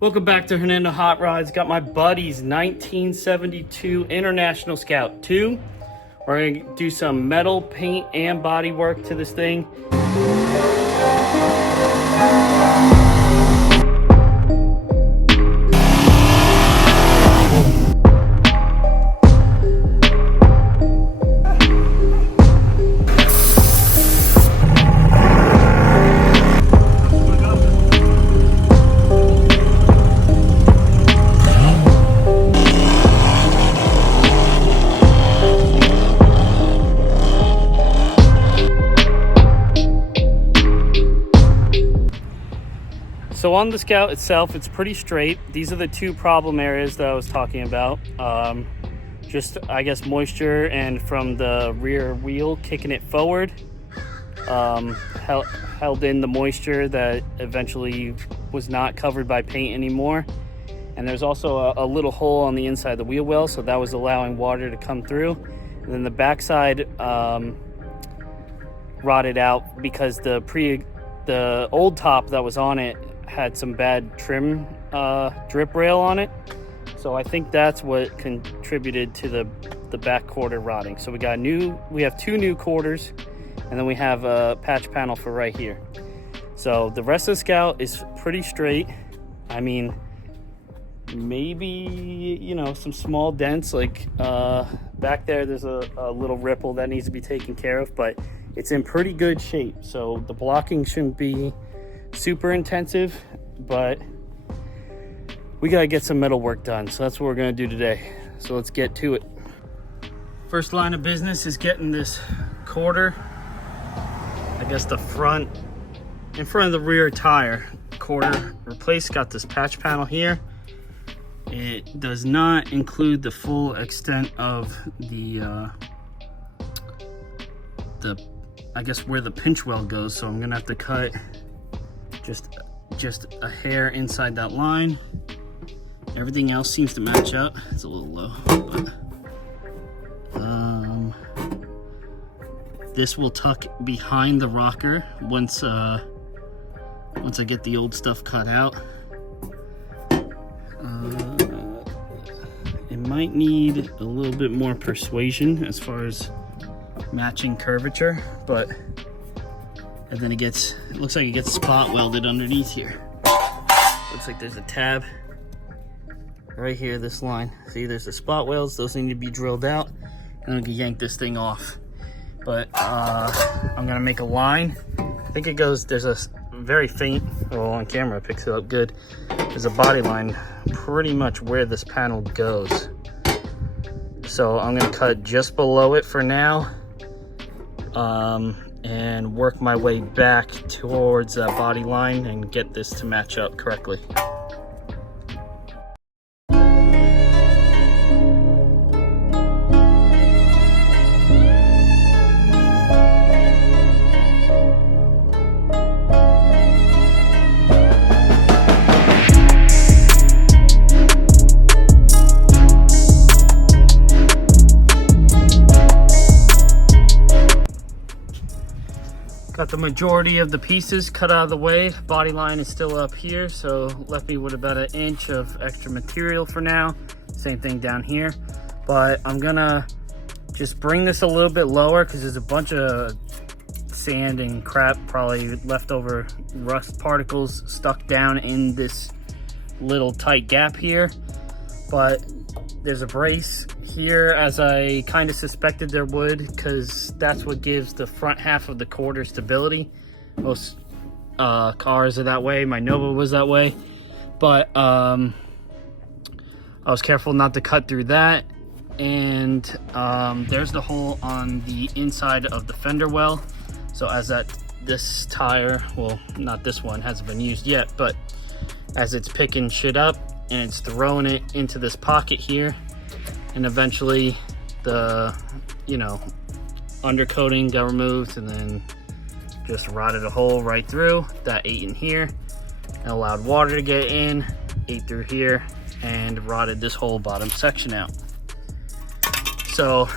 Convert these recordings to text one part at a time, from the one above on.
Welcome back to Hernando Hot Rods. Got my buddy's 1972 International Scout 2. We're gonna do some metal paint and body work to this thing. So on the Scout itself, it's pretty straight. These are the two problem areas that I was talking about. Just, I guess, moisture and from the rear wheel kicking it forward. Held in the moisture that eventually was not covered by paint anymore. And there's also a little hole on the inside of the wheel well, so that was allowing water to come through. And then the backside rotted out because the old top that was on it had some bad trim drip rail on it, so I think that's what contributed to the back quarter rotting. So we have two new quarters, and then we have a patch panel for right here. So the rest of the Scout is pretty straight. I mean, maybe, you know, some small dents, like back there's a little ripple that needs to be taken care of, but it's in pretty good shape. So the blocking shouldn't be super intensive, but we gotta get some metal work done, so that's what we're gonna do today. So let's get to it. First line of business is getting this quarter, I guess the front, in front of the rear tire quarter replaced. Got this patch panel here. It does not include the full extent of the I guess where the pinch weld goes, so I'm gonna have to cut just a hair inside that line. Everything else seems to match up. It's a little low, but this will tuck behind the rocker once I get the old stuff cut out. It might need a little bit more persuasion as far as matching curvature, but and then it looks like it gets spot welded underneath here. Looks like there's a tab right here, this line. See, there's the spot welds. Those need to be drilled out, and I can yank this thing off. But I'm gonna make a line. I think it goes, there's a very faint, well, on camera it picks it up good. There's a body line pretty much where this panel goes. So I'm gonna cut just below it for now. And work my way back towards that body line and get this to match up correctly. Got the majority of the pieces cut out of the way. Body line is still up here, so left me with about 1 inch of extra material for now. Same thing down here. But I'm gonna just bring this a little bit lower because there's a bunch of sand and crap, probably leftover rust particles stuck down in this little tight gap here. But there's a brace here, as I kind of suspected there would, because that's what gives the front half of the quarter stability. Most cars are that way. My Nova was that way, but I was careful not to cut through that. And there's the hole on the inside of the fender well. So as this tire, well, not this one, hasn't been used yet, but as it's picking shit up and it's throwing it into this pocket here, and eventually the, you know, undercoating got removed and then just rotted a hole right through. That ate in here and allowed water to get in, ate through here, and rotted this whole bottom section out. So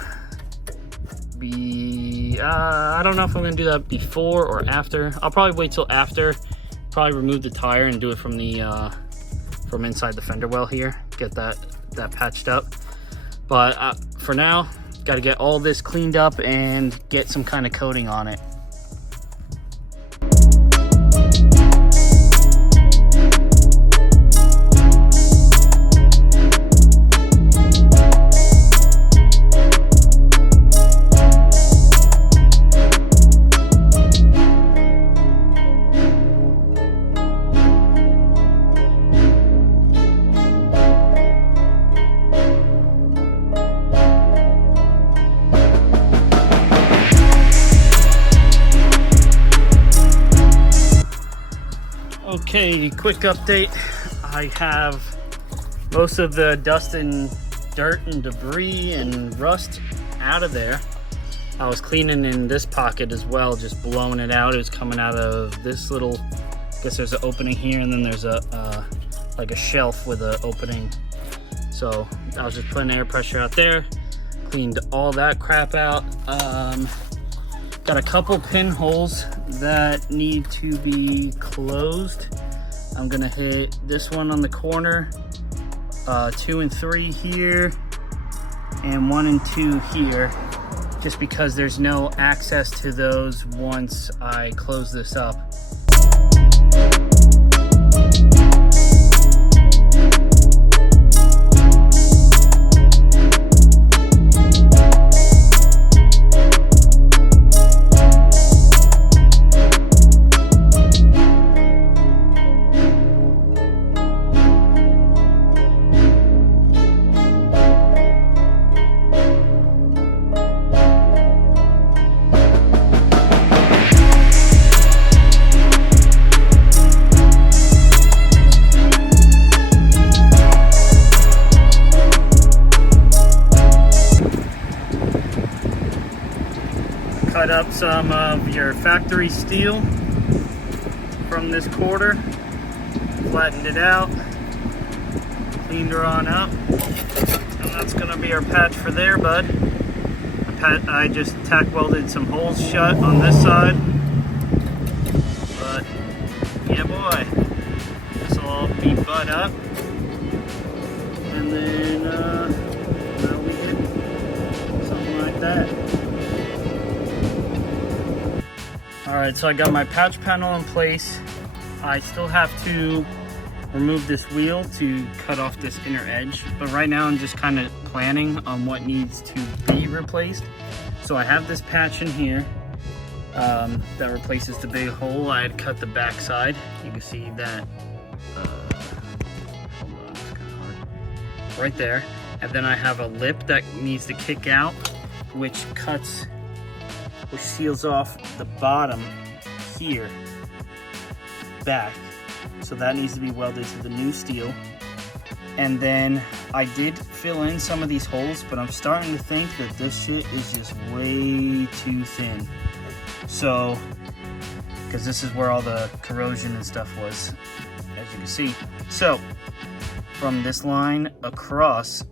I don't know if I'm gonna do that before or after. I'll probably wait till after, probably remove the tire and do it from the from inside the fender well here, get that patched up. But for now, got to get all this cleaned up and get some kind of coating on it. Okay, quick update. I have most of the dust and dirt and debris and rust out of there. I was cleaning in this pocket as well, just blowing it out. It was coming out of this little, I guess there's an opening here, and then there's a like a shelf with an opening. So I was just putting air pressure out there, cleaned all that crap out. Got a couple pinholes that need to be closed. I'm gonna hit this one on the corner, 2 and 3 here, and 1 and 2 here, just because there's no access to those once I close this up. Cut up some of your factory steel from this quarter, flattened it out, cleaned her on up, and that's gonna be our patch for there, bud. I just tack welded some holes shut on this side, but yeah boy, this will all be bud up, and then that'll be it, something like that. Alright, so I got my patch panel in place. I still have to remove this wheel to cut off this inner edge, but right now I'm just kind of planning on what needs to be replaced. So I have this patch in here that replaces the big hole. I had cut the back side. You can see that, hold on, it's kind of hard. Right there. And then I have a lip that needs to kick out, which seals off the bottom here back, so that needs to be welded to the new steel. And then I did fill in some of these holes, but I'm starting to think that this shit is just way too thin. So, because this is where all the corrosion and stuff was, as you can see. So from this line across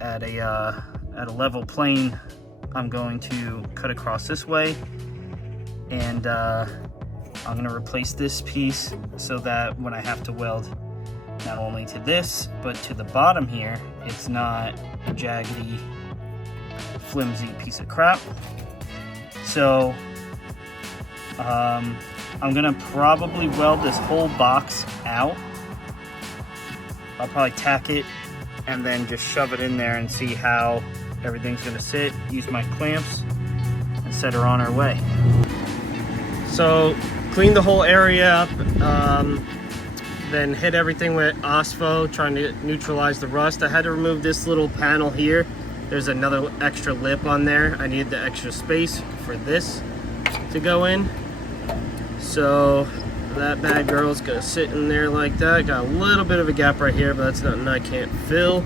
at a level plane, I'm going to cut across this way, and I'm going to replace this piece so that when I have to weld not only to this but to the bottom here, it's not a jaggedy, flimsy piece of crap. So I'm going to probably weld this whole box out. I'll probably tack it and then just shove it in there and see how everything's gonna sit, use my clamps, and set her on her way. So, clean the whole area up, then hit everything with OSFO, trying to neutralize the rust. I had to remove this little panel here. There's another extra lip on there. I needed the extra space for this to go in. So, that bad girl's gonna sit in there like that. Got a little bit of a gap right here, but that's nothing I can't fill.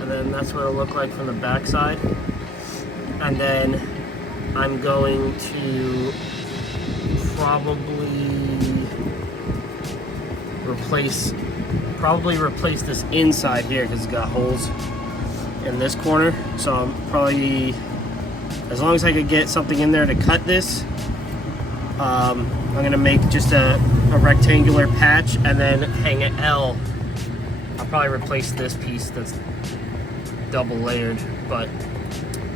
And then that's what it'll look like from the back side. And then I'm going to probably replace this inside here because it's got holes in this corner. So I'm probably, as long as I could get something in there to cut this, I'm gonna make just a rectangular patch and then hang an L I'll probably replace this piece that's double layered, but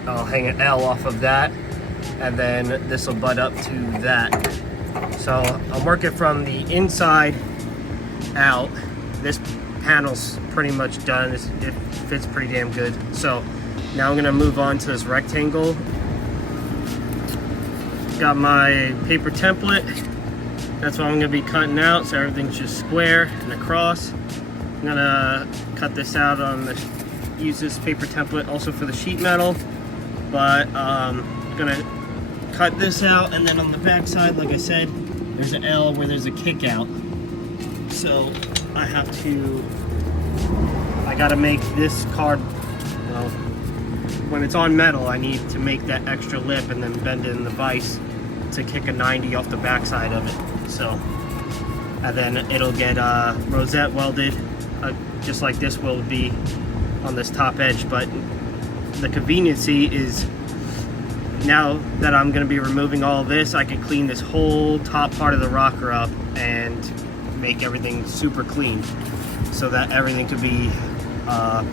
I'll hang an L off of that, and then this will butt up to that. So I'm working from the inside out. This panel's pretty much done. It fits pretty damn good. So now I'm gonna move on to this rectangle. Got my paper template. That's what I'm gonna be cutting out, so everything's just square and across. I'm gonna cut this out on the, use this paper template also for the sheet metal, but I'm gonna cut this out, and then on the back side, like I said, there's an L where there's a kick out. So I gotta make this card, well, when it's on metal, I need to make that extra lip and then bend it in the vise to kick a 90 off the back side of it. So, and then it'll get rosette welded, just like this will be on this top edge. But the conveniency is, now that I'm going to be removing all of this, I can clean this whole top part of the rocker up and make everything super clean, so that everything could be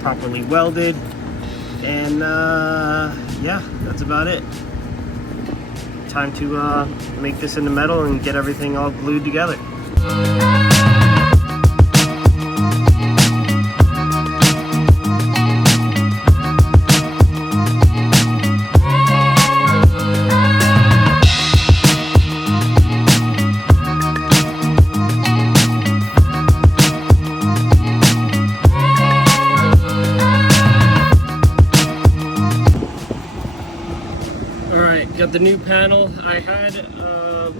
properly welded. And yeah, that's about it. Time to make this into metal and get everything all glued together. Got the new panel. I had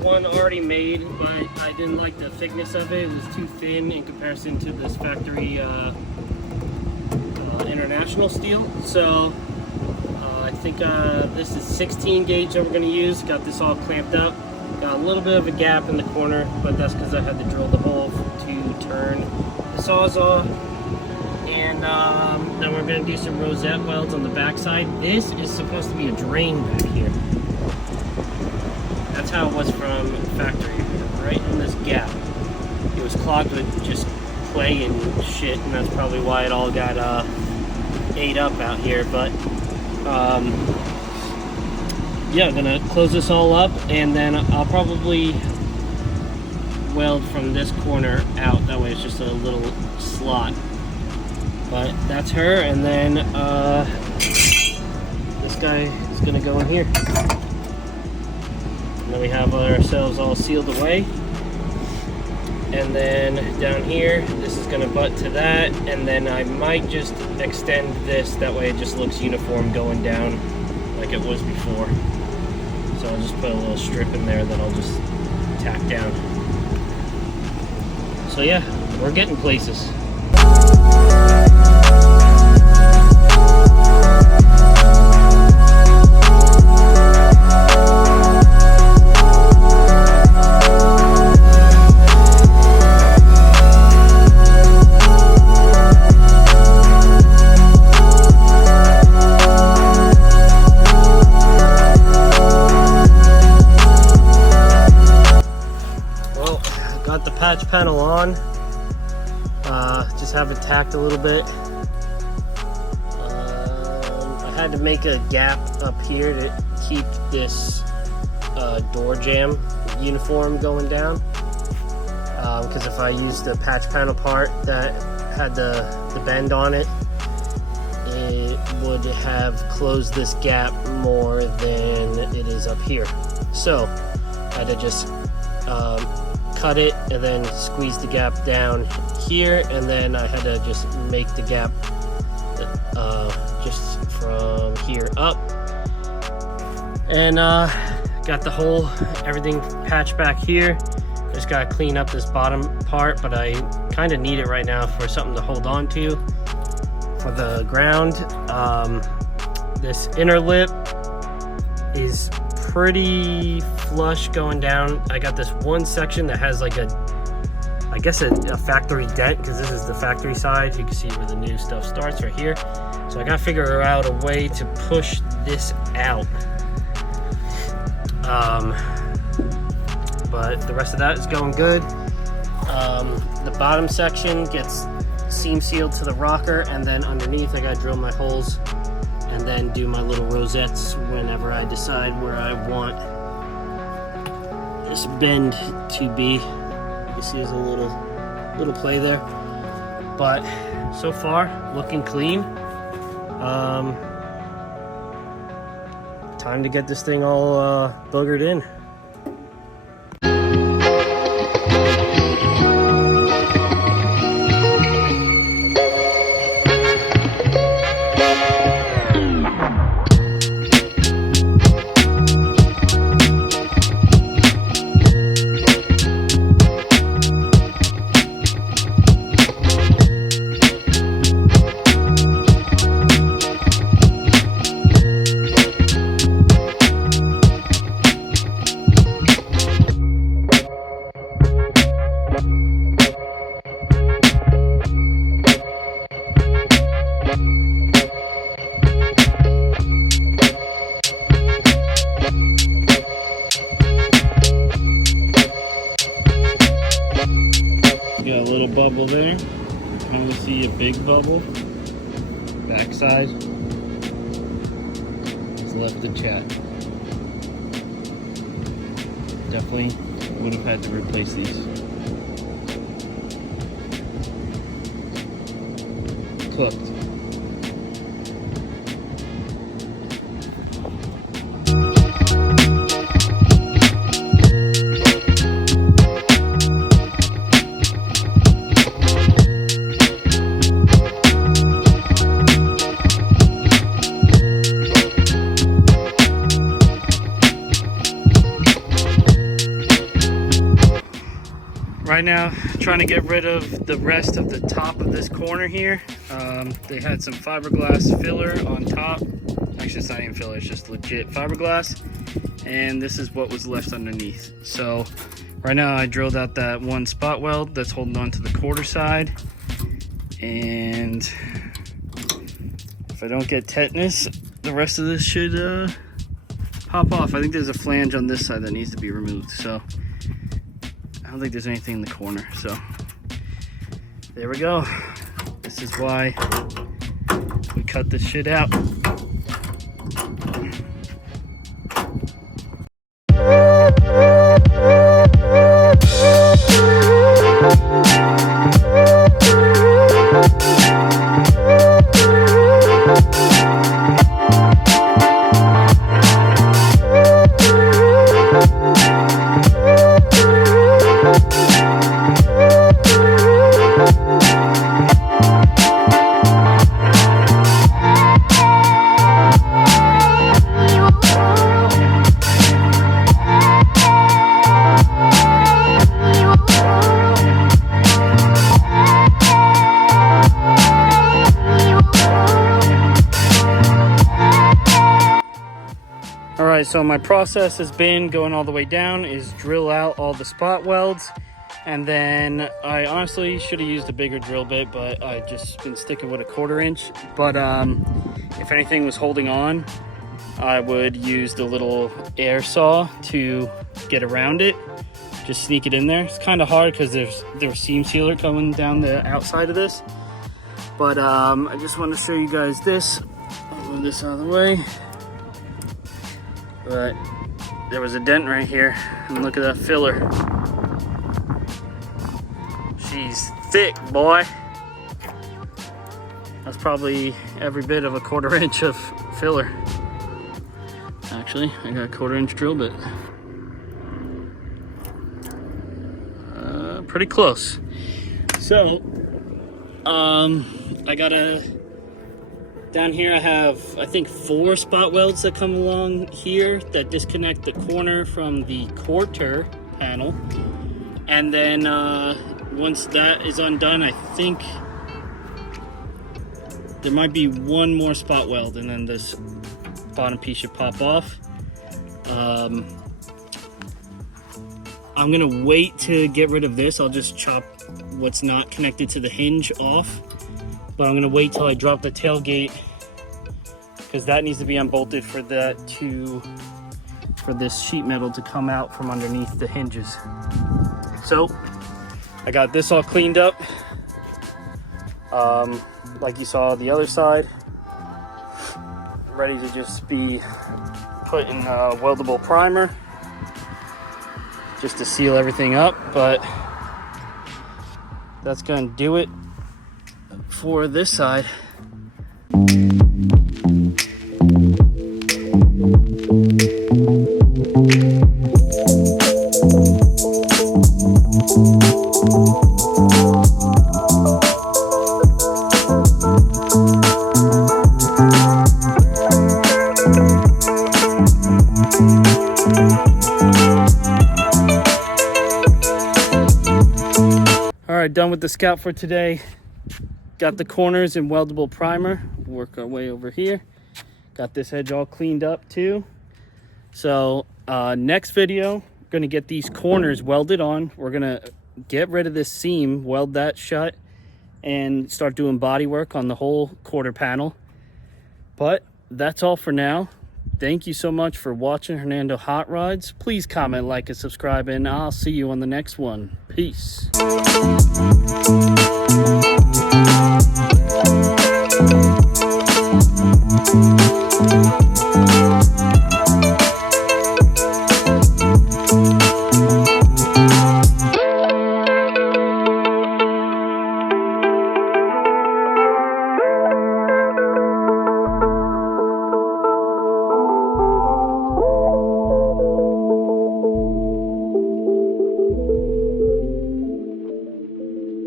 one already made, but I didn't like the thickness of it. It was too thin in comparison to this factory international steel. So I think this is 16 gauge that we're going to use. Got this all clamped up. Got a little bit of a gap in the corner, but that's because I had to drill the hole to turn the Sawzall. And then we're going to do some rosette welds on the back side. This is supposed to be a drain back here. That's how it was from factory, right in this gap. It was clogged with just clay and shit, and that's probably why it all got ate up out here. But yeah, I'm gonna close this all up, and then I'll probably weld from this corner out. That way it's just a little slot. But that's her, and then this guy is gonna go in here. And then we have ourselves all sealed away. And then down here, this is gonna butt to that, and then I might just extend this, that way it just looks uniform going down like it was before. So I'll just put a little strip in there that I'll just tack down. So yeah, we're getting places. Patch panel on, just have it tacked a little bit. I had to make a gap up here to keep this door jamb uniform going down, because if I used the patch panel part that had the bend on it, it would have closed this gap more than it is up here. So I had to just cut it and then squeeze the gap down here, and then I had to just make the gap just from here up. And got the whole everything patched back here. Just gotta clean up this bottom part, but I kind of need it right now for something to hold on to for the ground. This inner lip is pretty flush going down. I got this one section that has like I guess a factory dent, because this is the factory side. You can see where the new stuff starts right here. So I gotta figure out a way to push this out. But the rest of that is going good. The bottom section gets seam sealed to the rocker, and then underneath I gotta drill my holes and then do my little rosettes whenever I decide where I want this bend to be. You see there's a little play there, but so far looking clean. Time to get this thing all boogered in. Got a little bubble there. Kind of see a big bubble. Backside is left to chat. Definitely would have had to replace these. Cooked. Right now, trying to get rid of the rest of the top of this corner here. They had some fiberglass filler on top. Actually, it's not even filler, it's just legit fiberglass. And this is what was left underneath. So right now I drilled out that one spot weld that's holding on to the quarter side. And if I don't get tetanus, the rest of this should pop off. I think there's a flange on this side that needs to be removed. So I don't think there's anything in the corner, so there we go. This is why we cut this shit out. Alright, so my process has been going all the way down is drill out all the spot welds, and then I honestly should have used a bigger drill bit, but I just been sticking with a 1/4 inch. But if anything was holding on, I would use the little air saw to get around it, just sneak it in there. It's kind of hard because there's seam sealer coming down the outside of this, but I just want to show you guys this. I'll move this out of the way. But there was a dent right here, and look at that filler. She's thick, boy. That's probably every bit of a 1/4 inch of filler. Actually, I got a 1/4 inch drill bit. Pretty close. So, I got down here I have, I think, 4 spot welds that come along here that disconnect the corner from the quarter panel. And then once that is undone, I think there might be one more spot weld, and then this bottom piece should pop off. I'm gonna wait to get rid of this. I'll just chop what's not connected to the hinge off. But I'm gonna wait till I drop the tailgate, because that needs to be unbolted for this sheet metal to come out from underneath the hinges. So I got this all cleaned up. Like you saw the other side, ready to just be put in weldable primer just to seal everything up. But that's going to do it for this side. All right, done with the scout for today. Got the corners in weldable primer. Work our way over here. Got this edge all cleaned up too. So next video, gonna get these corners welded on. We're gonna get rid of this seam, weld that shut, and start doing body work on the whole quarter panel. But that's all for now. Thank you so much for watching Hernando Hot Rods. Please comment, like, and subscribe, and I'll see you on the next one. Peace.